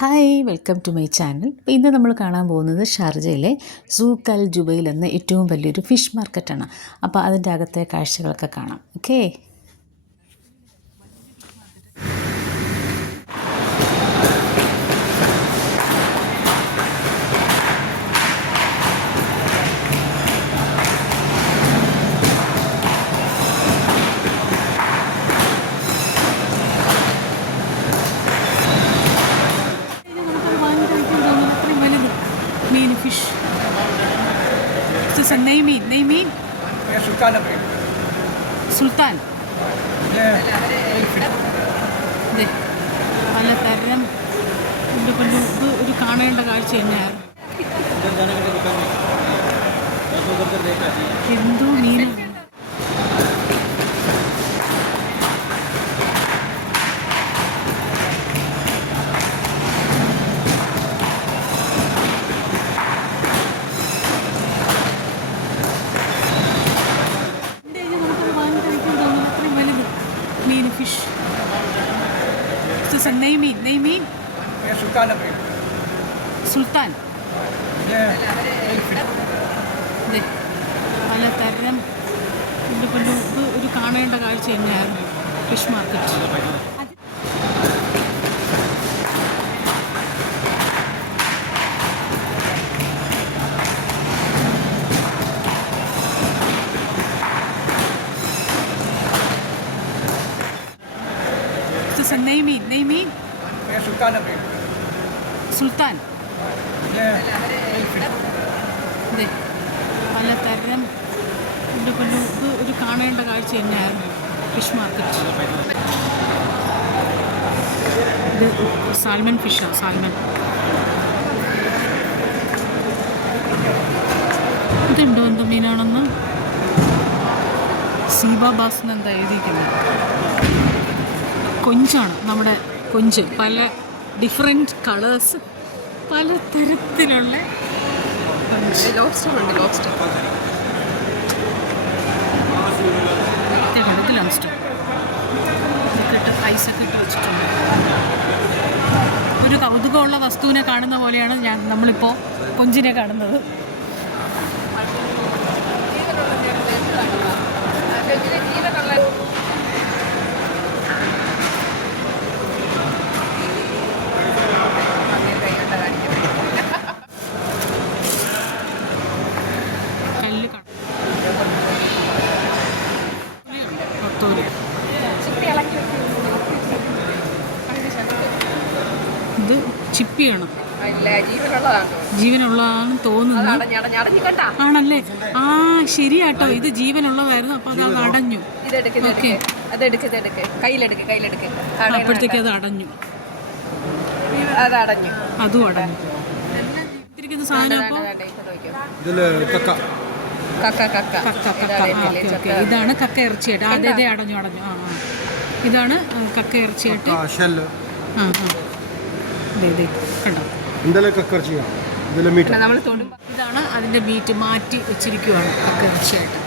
Hi welcome to my channel അപ്പോൾ ഇന്ന് നമ്മൾ കാണാൻ പോകുന്നത് ഷാർജയിലെ സൂക്കൽ ജുബൈൽ എന്ന ഏറ്റവും വലിയൊരു ഫിഷ് മാർക്കറ്റാണ് അപ്പോൾ അതിന്റെ അകത്തെ കാഴ്ചകളൊക്കെ കാണാം. ഓക്കേ മീൻ ഫിഷ് നെയ്മീൻ നെയ്മീൻ സുൽത്താൻ പല തരം കൊണ്ട് കൊണ്ട് ഇത് ഒരു കാണേണ്ട കാഴ്ച തന്നെയാണ് എന്തോ മീനാണ് Mr. name me, name me. ഞാൻ സുൽത്താൻ അബ്രീം സുൽത്താൻ പിന്നെ ദേ, പലതരം ഇതിന്റെ കൊണ്ട് ഒരു കാണേണ്ട കാഴ്ച തന്നെയായിരുന്നു fish market sa Naimi. Naimi? Sultan na സുൽത്താൻ അതെ. പല തരം എന്റെ കൊല്ലൂർക്ക് ഒരു കാണേണ്ട കാഴ്ച തന്നെയായിരുന്നു. ഫിഷ് മാർക്കറ്റ് ഇത് സാൽമൺ ഫിഷാണ് സാൽമൺ ഇതുണ്ടോ എന്ത് മീനാണെന്ന്? സീബാബാസ് എന്ന് എന്താ എഴുതിയിരിക്കുന്നത്? കൊഞ്ചാണ് നമ്മുടെ കൊഞ്ച്. പല ഡിഫറെന്റ് കളേഴ്സ് പല തരത്തിലുള്ള ലോബ്സ്റ്റർ ഉണ്ട് ലോബ്സ്റ്റർ ഇതുണ്ട് ഇത് ലോബ്സ്റ്റർ ഇതൊക്കെ ഐസൊക്കെ ഇട്ട് വെച്ചിട്ടുണ്ട്. ഒരു കൗതുകമുള്ള വസ്തുവിനെ കാണുന്ന പോലെയാണ് ഞാൻ നമ്മളിപ്പോൾ കൊഞ്ചിനെ കാണുന്നത് കല്ല് കാണാം പത്തോൽ ഇത് ചിപ്പിയാണ്? ജീവനുള്ളതാണ്? ജീവനുള്ളതാണെന്ന് തോന്നുന്നു. ആണല്ലേ? ആ ശരിയാട്ടോ. ഇത് ജീവനുള്ളതായിരുന്നു അപ്പൊ അത് അടഞ്ഞു അടയണം അപ്പോഴത്തേക്ക് അത് അടഞ്ഞു. അത് അടഞ്ഞു. ഇത്തിരിക്കുന്ന സാധനം ഓക്കെ ഓക്കെ. ഇതാണ് കക്ക ഇറച്ചിയായിട്ട്. അതെ അതെ അടഞ്ഞു അടഞ്ഞു. ആ ആ. ഇതാണ് കക്ക ഇറച്ചിയായിട്ട്. ആ ആ. കണ്ടോ? നമ്മൾ തൊടുമ്പോ ഇതാണ് അതിന്റെ മീറ്റ് മാറ്റി വെച്ചിരിക്കുവാണ് കക്ക ഇറച്ചിയായിട്ട്.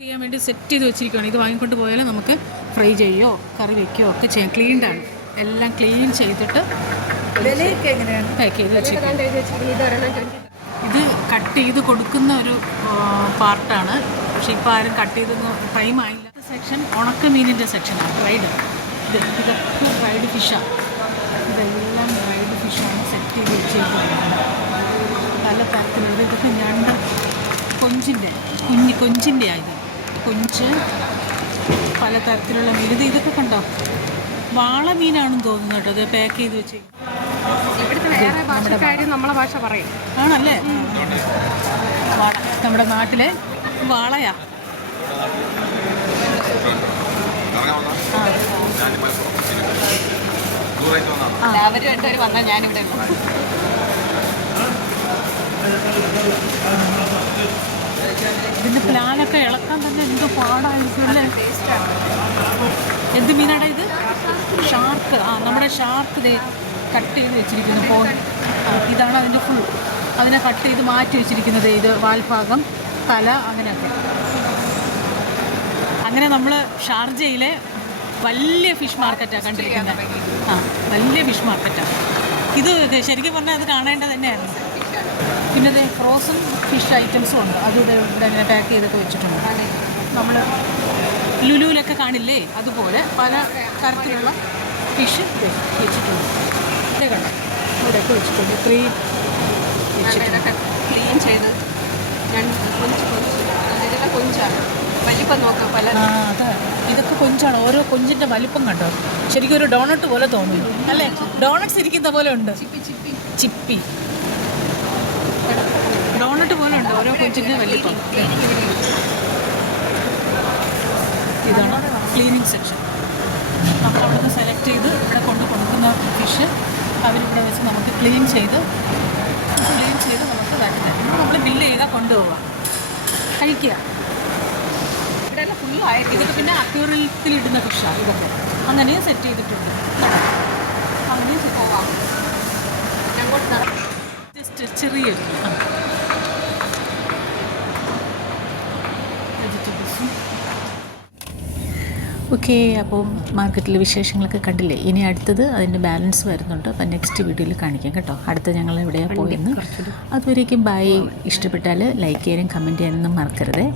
ചെയ്യാൻ വേണ്ടി സെറ്റ് ചെയ്ത് വെച്ചിരിക്കുവാണ്. ഇത് വാങ്ങിക്കൊണ്ട് പോയാൽ നമുക്ക് ഫ്രൈ ചെയ്യോ കറി വെക്കുകയോ ഒക്കെ ചെയ്യാം. ക്ലീൻഡ് ആണ്. എല്ലാം ക്ലീൻ ചെയ്തിട്ട് പാക്ക് ചെയ്ത് വെച്ചിരിക്കും ഇത് കട്ട് ചെയ്ത് കൊടുക്കുന്ന ഒരു പാർട്ടാണ് പക്ഷേ ഇപ്പോൾ ആരും കട്ട് ചെയ്തൊന്നും ടൈം ആയില്ല. സെക്ഷൻ ഉണക്ക മീനിന്റെ സെക്ഷനാണ് ഫ്രൈഡ് ഇത് ഇതൊക്കെ ഫ്രൈഡ് ഫിഷാണ് ഇതെല്ലാം ഫ്രൈഡ് ഫിഷാണ് സെറ്റ് ചെയ്ത് വെച്ചിരിക്കുന്നത് പല തരത്തിലുള്ള ഇതൊക്കെ ഞണ്ട് കൊഞ്ചിന്റെ കുഞ്ഞ് കൊഞ്ചിന്റെ ആയത് കൊഞ്ച് പല തരത്തിലുള്ള മീൻ. ഇത് ഇതൊക്കെ കണ്ടോ? വാള മീനാണെന്ന് തോന്നുന്നു കേട്ടോ. ഇത് പാക്ക് ചെയ്ത് വെച്ച്. നമ്മളെ ഭാഷ പറയും. ആണല്ലേ? വാള നമ്മുടെ നാട്ടിലെ വാളയാ. അവർ രണ്ടുപേരും വന്നാൽ ഞാനിവിടെ. ഇതിന്റെ പ്ലാനൊക്കെ ഇളക്കാൻ തന്നെ എന്ത് പാടായിരിക്കും അല്ലേ? എന്ത് മീനാടാ ഇത്? ഷാർക്ക്. ആ നമ്മുടെ ഷാർക്ക് ഇത് കട്ട് ചെയ്ത് വെച്ചിരിക്കുന്നു. പോ ഇതാണ് അതിന്റെ ഫുൾ. അതിനെ കട്ട് ചെയ്ത് മാറ്റി വെച്ചിരിക്കുന്നത് ഇത് വാൽഭാഗം തല അങ്ങനെയൊക്കെ. അങ്ങനെ നമ്മൾ ഷാർജയിലെ വലിയ ഫിഷ് മാർക്കറ്റാണ് കണ്ടിരിക്കുന്നത്. വലിയ ഫിഷ് മാർക്കറ്റാണ് ഇത് ശരിക്കും പറഞ്ഞാൽ അത് കാണേണ്ടത് തന്നെയായിരുന്നു പിന്നെ ഇത് ഫ്രോസൺ ഫിഷ് ഐറ്റംസും ഉണ്ട്. അത് ഇവിടെ ഇവിടെ ഇങ്ങനെ പാക്ക് ചെയ്തൊക്കെ വെച്ചിട്ടുണ്ട്. നമ്മൾ ലുലുവിലൊക്കെ കാണില്ലേ? അതുപോലെ പല തരത്തിലുള്ള ഫിഷ് വെച്ചിട്ടുണ്ട്. ഇതേ കണ്ടോ? ഇവിടെയൊക്കെ വെച്ചിട്ടുണ്ട്. ഇത്രയും വെച്ചിട്ടുണ്ട്. ക്ലീൻ ചെയ്ത് ഞാൻ കൊഞ്ച് കൊഞ്ച് കൊഞ്ചാണ് വലിപ്പം നോക്കാം പല ആ അതാ. ഇതൊക്കെ കൊഞ്ചാണ്. ഓരോ കൊഞ്ചിന്റെ വലിപ്പം കണ്ടോ? ശരിക്കും ഒരു ഡോണട്ട് പോലെ തോന്നുന്നു. അല്ലേ? ഡോണട്ട്സ് ഇരിക്കുന്ന പോലെ ഉണ്ട്. ചിപ്പി ഡോണട്ട് പോലെ ഉണ്ട് ഓരോ കൊഞ്ചിന്റെ വലിപ്പം. ഇതാണ് ക്ലീനിങ് സെക്ഷൻ നമ്മൾ അവിടെ നിന്ന് സെലക്ട് ചെയ്ത് ഇവിടെ കൊണ്ട് കൊടുക്കുന്ന ഫിഷ് അവരിവിടെ വെച്ച് നമുക്ക് ക്ലീൻ ചെയ്ത് ക്ലീൻ ചെയ്ത് നമുക്ക് ഇതാക്കി നമ്മൾ ബില്ല് ചെയ്താൽ കൊണ്ടുപോവാം. കഴിക്കുക. ഇതൊക്കെ പിന്നെ അക്യൂറിയത്തിൽ ഇടുന്ന ഫിഷാണ് ഇതൊക്കെ. അങ്ങനെയും സെറ്റ് ചെയ്തിട്ടുണ്ട്. അങ്ങനെയും സെറ്റ് പോവാം ജസ്റ്റ് ചെറിയൊരു വെജിറ്റബിൾസും ഓക്കെ അപ്പോൾ മാർക്കറ്റിലെ വിശേഷങ്ങളൊക്കെ കണ്ടില്ലേ? ഇനി അടുത്തത് അതിന്റെ ബാലൻസ് വരുന്നുണ്ട്. അപ്പം നെക്സ്റ്റ് വീഡിയോയിൽ കാണിക്കാം കേട്ടോ. അടുത്ത ഞങ്ങൾ എവിടെയാണ് പോയെന്ന്. അതുവരേക്കും ബൈ ഇഷ്ടപ്പെട്ടാൽ ലൈക്ക് ചെയ്യാനും കമന്റ് ചെയ്യാനൊന്നും മറക്കരുതേ.